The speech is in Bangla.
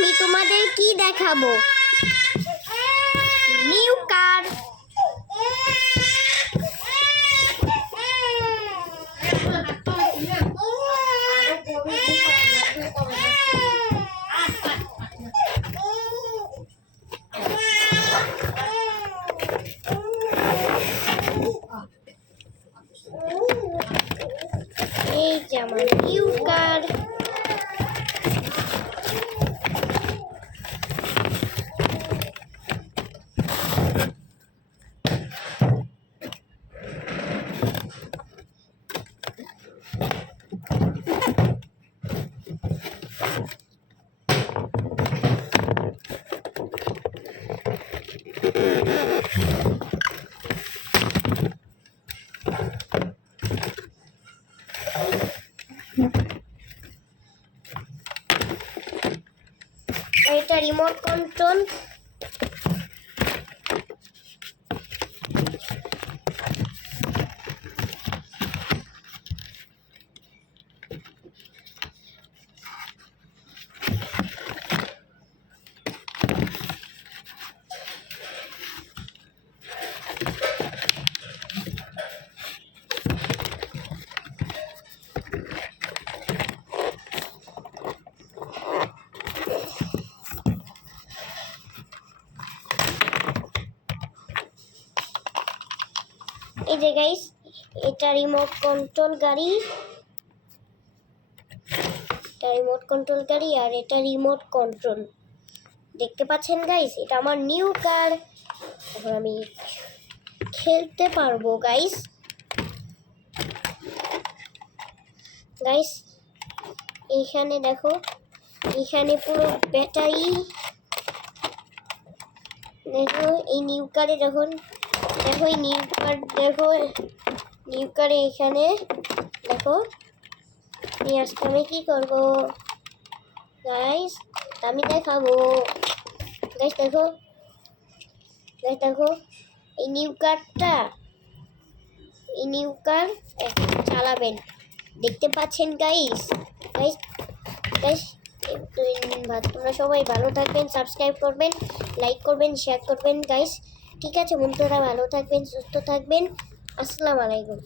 আমি তোমাদের কি দেখাবো? New car. এই যে আমার নিউ কার। এটা রিমোট কন্ট্রোল। এই যে গাইস, এটা রিমোট কন্ট্রোল গাড়ি। এটা রিমোট কন্ট্রোল গাড়ি আর এটা রিমোট কন্ট্রোল। দেখতে পাচ্ছেন গাইস, এটা আমার নিউ কার। এখন আমি খেলতে পারবো গাইস। গাইস এইখানে দেখো, এখানে পুরো ব্যাটারি। দেখো এই নিউ কারে যখন দেখো এই নিউ কার, দেখো নিউ কারে এখানে দেখো আজকে আমি কি করবো গাইস, আমি দেখাবো গাইস। দেখো গাইস, দেখো এই নিউ কারটা, এই নিউ কার চালাবেন। দেখতে পাচ্ছেন গাইস। গাইস গাইস তোমরা সবাই ভালো থাকবেন, সাবস্ক্রাইব করবেন, লাইক করবেন, শেয়ার করবেন গাইস। ঠিক আছে বন্ধুরা, ভালো থাকবেন, সুস্থ থাকবেন। আসসালামু আলাইকুম।